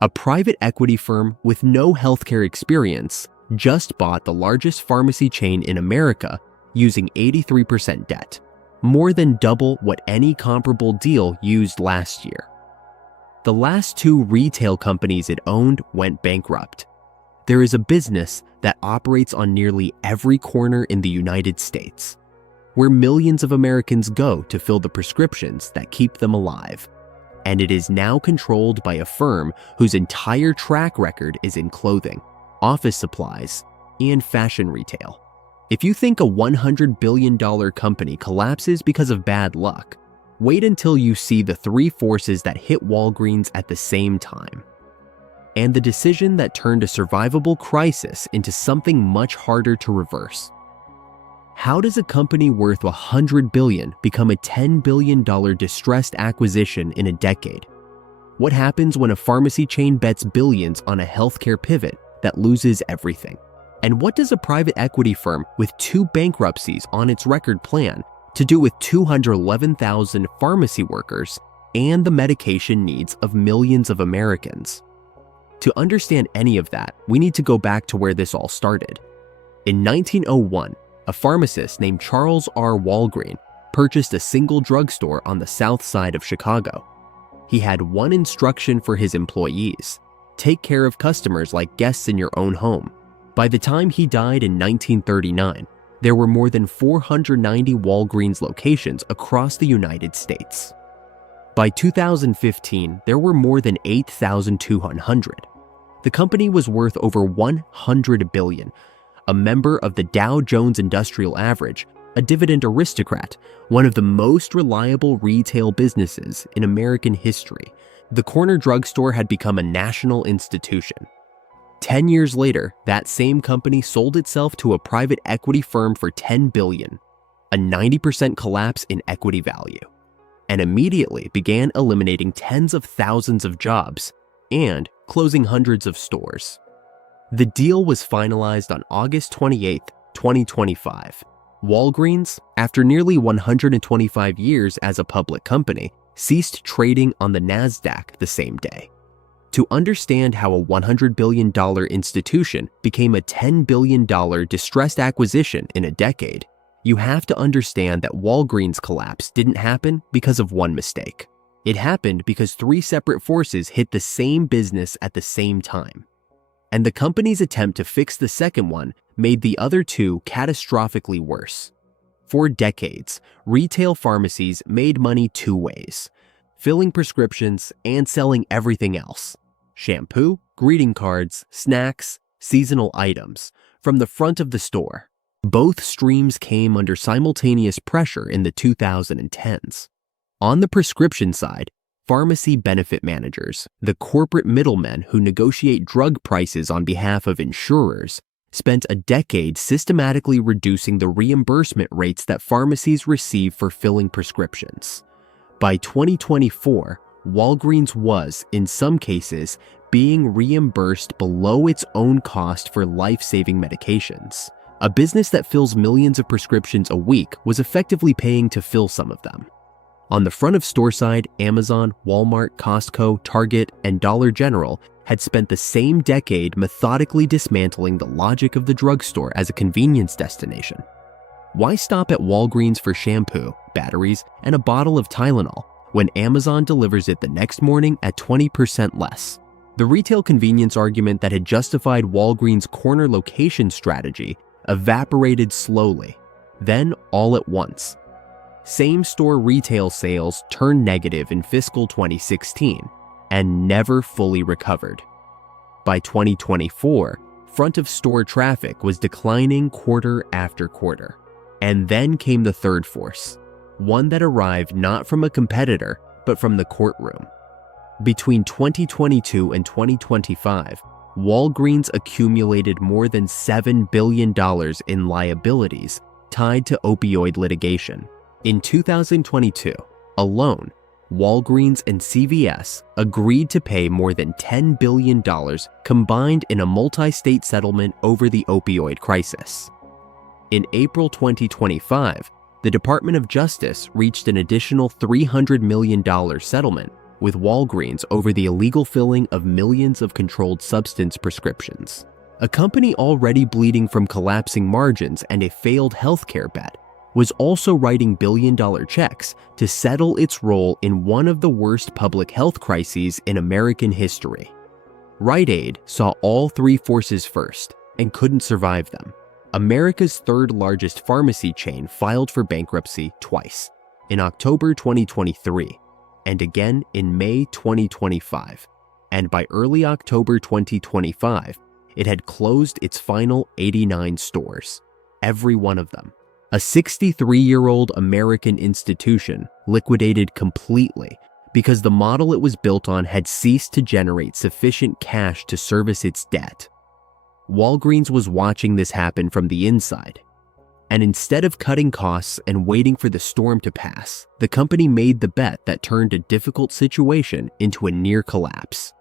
A private equity firm with no healthcare experience just bought the largest pharmacy chain in America using 83% debt, more than double what any comparable deal used last year. The last two retail companies it owned went bankrupt. There is a business that operates on nearly every corner in the United States, where millions of Americans go to fill the prescriptions that keep them alive. And it is now controlled by a firm whose entire track record is in clothing, office supplies, and fashion retail. If you think a $100 billion company collapses because of bad luck, wait until you see the three forces that hit Walgreens at the same time. And the decision that turned a survivable crisis into something much harder to reverse. How does a company worth $100 billion become a $10 billion distressed acquisition in a decade? What happens when a pharmacy chain bets billions on a healthcare pivot that loses everything? And what does a private equity firm with 2 bankruptcies on its record plan to do with 211,000 pharmacy workers and the medication needs of millions of Americans? To understand any of that, we need to go back to where this all started. In 1901, a pharmacist named Charles R. Walgreen purchased a single drugstore on the south side of Chicago. He had one instruction for his employees: take care of customers like guests in your own home. By the time he died in 1939, there were more than 490 Walgreens locations across the United States. By 2015, there were more than 8,200. The company was worth over $100 billion, a member of the Dow Jones Industrial Average, a dividend aristocrat, one of the most reliable retail businesses in American history. The corner drugstore had become a national institution. 10 years later, that same company sold itself to a private equity firm for $10 billion, a 90% collapse in equity value, and immediately began eliminating tens of thousands of jobs and closing hundreds of stores. The deal was finalized on August 28, 2025. Walgreens, after nearly 125 years as a public company, ceased trading on the NASDAQ the same day. To understand how a $100 billion institution became a $10 billion distressed acquisition in a decade, you have to understand that Walgreens' collapse didn't happen because of one mistake. It happened because 3 separate forces hit the same business at the same time. And the company's attempt to fix the second one made the other 2 catastrophically worse. For decades, retail pharmacies made money 2 ways: filling prescriptions and selling everything else: shampoo, greeting cards, snacks, seasonal items, from the front of the store. Both streams came under simultaneous pressure in the 2010s. On the prescription side, pharmacy benefit managers, the corporate middlemen who negotiate drug prices on behalf of insurers, spent a decade systematically reducing the reimbursement rates that pharmacies receive for filling prescriptions. By 2024, Walgreens was, in some cases, being reimbursed below its own cost for life-saving medications. A business that fills millions of prescriptions a week was effectively paying to fill some of them. On the front of store side, Amazon, Walmart, Costco, Target, and Dollar General had spent the same decade methodically dismantling the logic of the drugstore as a convenience destination. Why stop at Walgreens for shampoo, batteries, and a bottle of Tylenol when Amazon delivers it the next morning at 20% less? The retail convenience argument that had justified Walgreens' corner location strategy evaporated slowly, then all at once. Same-store retail sales turned negative in fiscal 2016 and never fully recovered. By 2024, front-of-store traffic was declining quarter after quarter. And then came the third force, one that arrived not from a competitor, but from the courtroom. Between 2022 and 2025, Walgreens accumulated more than $7 billion in liabilities tied to opioid litigation. In 2022 alone, Walgreens and CVS agreed to pay more than $10 billion combined in a multi-state settlement over the opioid crisis. In April 2025, the Department of Justice reached an additional $300 million settlement with Walgreens over the illegal filling of millions of controlled substance prescriptions. A company already bleeding from collapsing margins and a failed healthcare bet was also writing billion-dollar checks to settle its role in one of the worst public health crises in American history. Rite Aid saw all three forces first and couldn't survive them. America's third-largest pharmacy chain filed for bankruptcy twice, in October 2023 and again in May 2025, and by early October 2025, it had closed its final 89 stores, every one of them. A 63-year-old American institution liquidated completely because the model it was built on had ceased to generate sufficient cash to service its debt. Walgreens was watching this happen from the inside, and instead of cutting costs and waiting for the storm to pass, the company made the bet that turned a difficult situation into a near collapse.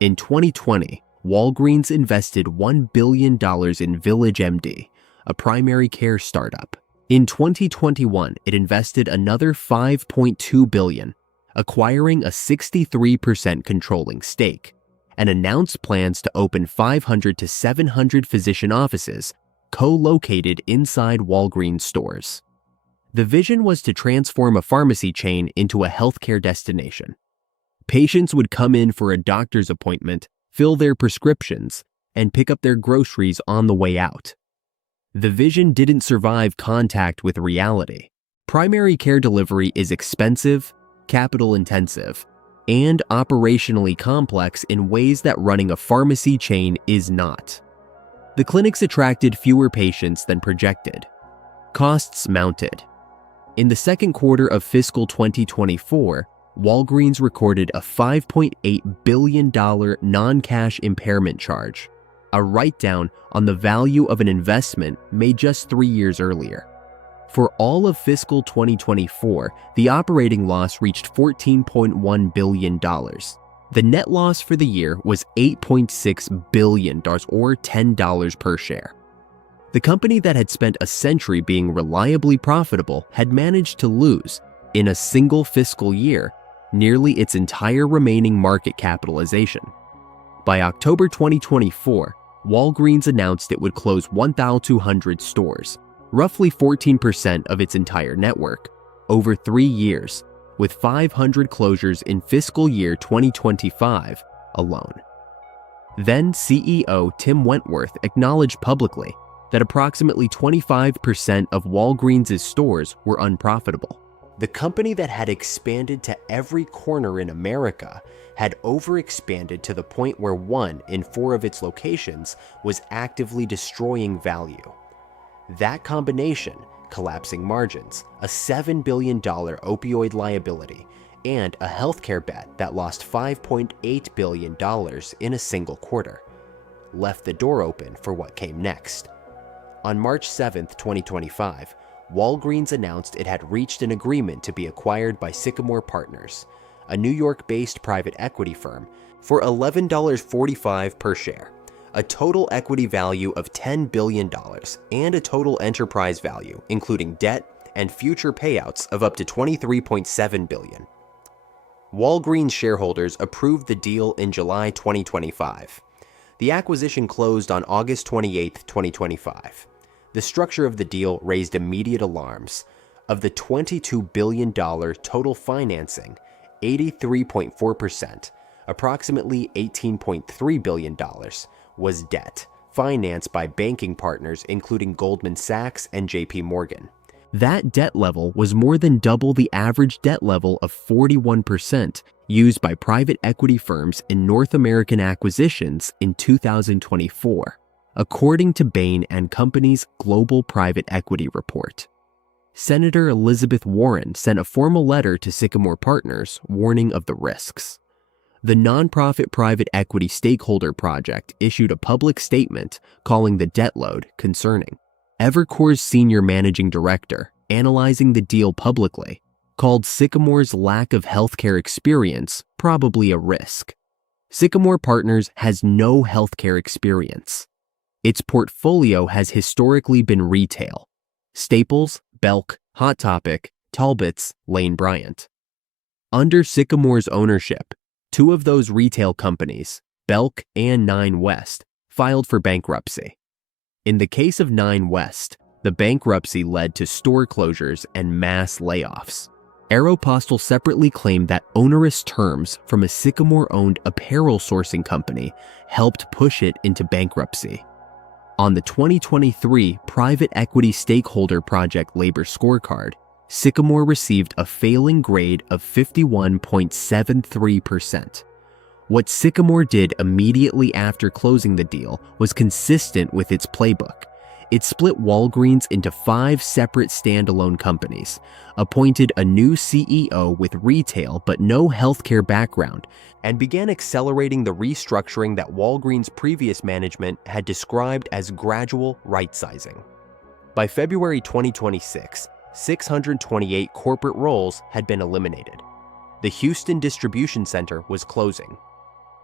In 2020, Walgreens invested $1 billion in VillageMD, a primary care startup. In 2021, it invested another $5.2 billion, acquiring a 63% controlling stake, and announced plans to open 500 to 700 physician offices co-located inside Walgreens stores. The vision was to transform a pharmacy chain into a healthcare destination. Patients would come in for a doctor's appointment, fill their prescriptions, and pick up their groceries on the way out. The vision didn't survive contact with reality. Primary care delivery is expensive, capital-intensive, and operationally complex in ways that running a pharmacy chain is not. The clinics attracted fewer patients than projected. Costs mounted. In the second quarter of fiscal 2024, Walgreens recorded a $5.8 billion non-cash impairment charge, a write-down on the value of an investment made just 3 years earlier. For all of fiscal 2024, the operating loss reached $14.1 billion. The net loss for the year was $8.6 billion, or $10 per share. The company that had spent a century being reliably profitable had managed to lose, in a single fiscal year, nearly its entire remaining market capitalization. By October 2024, Walgreens announced it would close 1,200 stores, roughly 14% of its entire network, over 3 years, with 500 closures in fiscal year 2025 alone. Then CEO Tim Wentworth acknowledged publicly that approximately 25% of Walgreens' stores were unprofitable. The company that had expanded to every corner in America had overexpanded to the point where 1 in 4 of its locations was actively destroying value. That combination, collapsing margins, a $7 billion opioid liability, and a healthcare bet that lost $5.8 billion in a single quarter, left the door open for what came next. On March 7, 2025, Walgreens announced it had reached an agreement to be acquired by Sycamore Partners, a New York-based private equity firm, for $11.45 per share, a total equity value of $10 billion, and a total enterprise value, including debt and future payouts, of up to $23.7 billion. Walgreens shareholders approved the deal in July 2025. The acquisition closed on August 28, 2025. The structure of the deal raised immediate alarms. Of the $22 billion total financing, 83.4%, approximately $18.3 billion, was debt, financed by banking partners including Goldman Sachs and JP Morgan. That debt level was more than double the average debt level of 41% used by private equity firms in North American acquisitions in 2024, according to Bain and Company's Global Private Equity Report. Senator Elizabeth Warren sent a formal letter to Sycamore Partners warning of the risks. The nonprofit private equity stakeholder project issued a public statement calling the debt load concerning. Evercore's senior managing director, analyzing the deal publicly, called Sycamore's lack of healthcare experience probably a risk. Sycamore Partners has no healthcare experience. Its portfolio has historically been retail: Staples, Belk, Hot Topic, Talbot's, Lane Bryant. Under Sycamore's ownership, two of those retail companies, Belk and Nine West, filed for bankruptcy. In the case of Nine West, the bankruptcy led to store closures and mass layoffs. Aeropostale separately claimed that onerous terms from a Sycamore-owned apparel sourcing company helped push it into bankruptcy. On the 2023 Private Equity Stakeholder Project Labor Scorecard, Sycamore received a failing grade of 51.73%. What Sycamore did immediately after closing the deal was consistent with its playbook. It split Walgreens into 5 separate standalone companies, appointed a new CEO with retail but no healthcare background, and began accelerating the restructuring that Walgreens' previous management had described as gradual right-sizing. By February 2026, 628 corporate roles had been eliminated. The Houston distribution center was closing.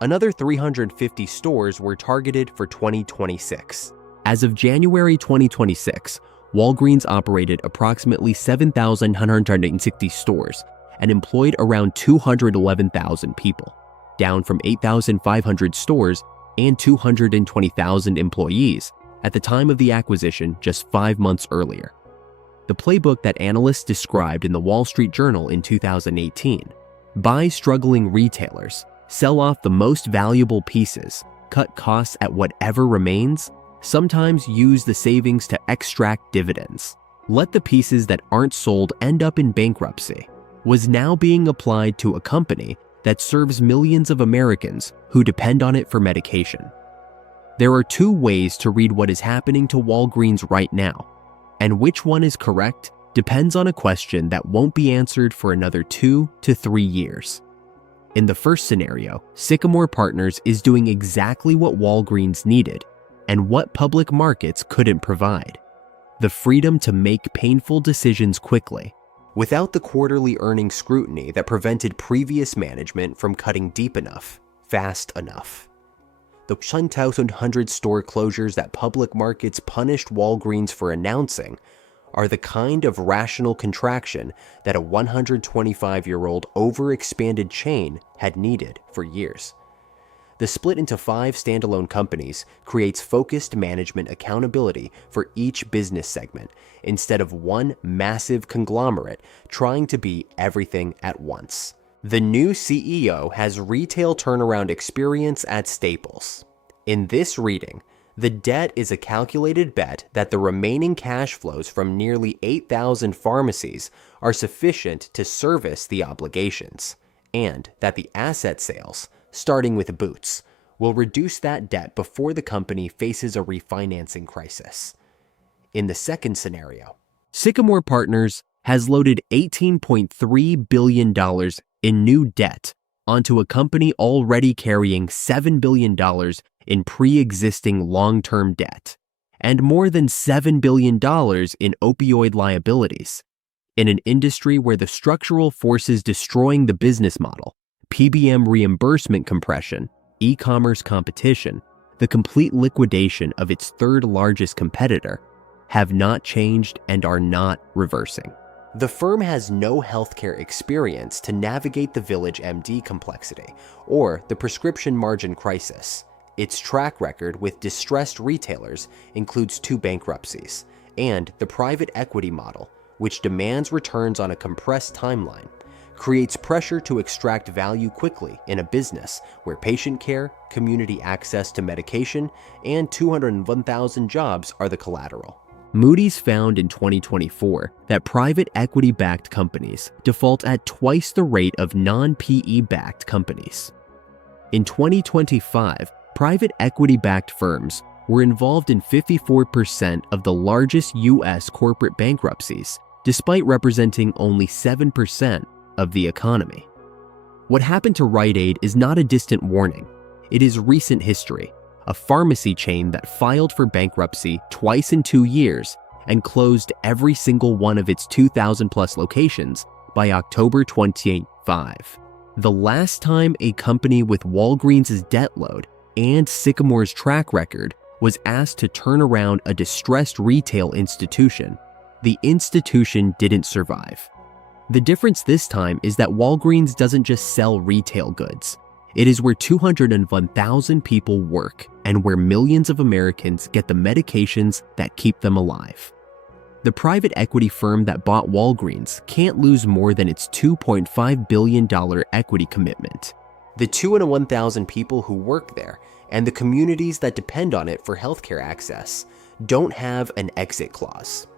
Another 350 stores were targeted for 2026. As of January 2026, Walgreens operated approximately 7,160 stores and employed around 211,000 people, down from 8,500 stores and 220,000 employees at the time of the acquisition just 5 months earlier. The playbook that analysts described in the Wall Street Journal in 2018: buy struggling retailers, sell off the most valuable pieces, cut costs at whatever remains, sometimes use the savings to extract dividends, let the pieces that aren't sold end up in bankruptcy, was now being applied to a company that serves millions of Americans who depend on it for medication. There are 2 ways to read what is happening to Walgreens right now, and which one is correct depends on a question that won't be answered for another 2 to 3 years. In the first scenario, Sycamore Partners is doing exactly what Walgreens needed and what public markets couldn't provide: the freedom to make painful decisions quickly, without the quarterly earnings scrutiny that prevented previous management from cutting deep enough, fast enough. The 1,100 store closures that public markets punished Walgreens for announcing are the kind of rational contraction that a 125-year-old overexpanded chain had needed for years. The split into 5 standalone companies creates focused management accountability for each business segment instead of one massive conglomerate trying to be everything at once. The new CEO has retail turnaround experience at Staples. In this reading, the debt is a calculated bet that the remaining cash flows from nearly 8,000 pharmacies are sufficient to service the obligations, and that the asset sales, starting with Boots, will reduce that debt before the company faces a refinancing crisis. In the second scenario, Sycamore Partners has loaded $18.3 billion in new debt onto a company already carrying $7 billion in pre-existing long-term debt and more than $7 billion in opioid liabilities. In an industry where the structural forces destroying the business model, PBM reimbursement compression, e-commerce competition, the complete liquidation of its third largest competitor, have not changed and are not reversing. The firm has no healthcare experience to navigate the Village MD complexity or the prescription margin crisis. Its track record with distressed retailers includes 2 bankruptcies, and the private equity model, which demands returns on a compressed timeline, creates pressure to extract value quickly in a business where patient care, community access to medication, and 201,000 jobs are the collateral. Moody's found in 2024 that private equity-backed companies default at twice the rate of non-PE-backed companies. In 2025, private equity-backed firms were involved in 54% of the largest U.S. corporate bankruptcies, despite representing only 7% of the economy. What happened to Rite Aid is not a distant warning. It is recent history, a pharmacy chain that filed for bankruptcy twice in 2 years and closed every single one of its 2,000-plus locations by October 2025. The last time a company with Walgreens' debt load and Sycamore's track record was asked to turn around a distressed retail institution, the institution didn't survive. The difference this time is that Walgreens doesn't just sell retail goods. It is where 201,000 people work and where millions of Americans get the medications that keep them alive. The private equity firm that bought Walgreens can't lose more than its $2.5 billion equity commitment. The 201,000 people who work there and the communities that depend on it for healthcare access don't have an exit clause.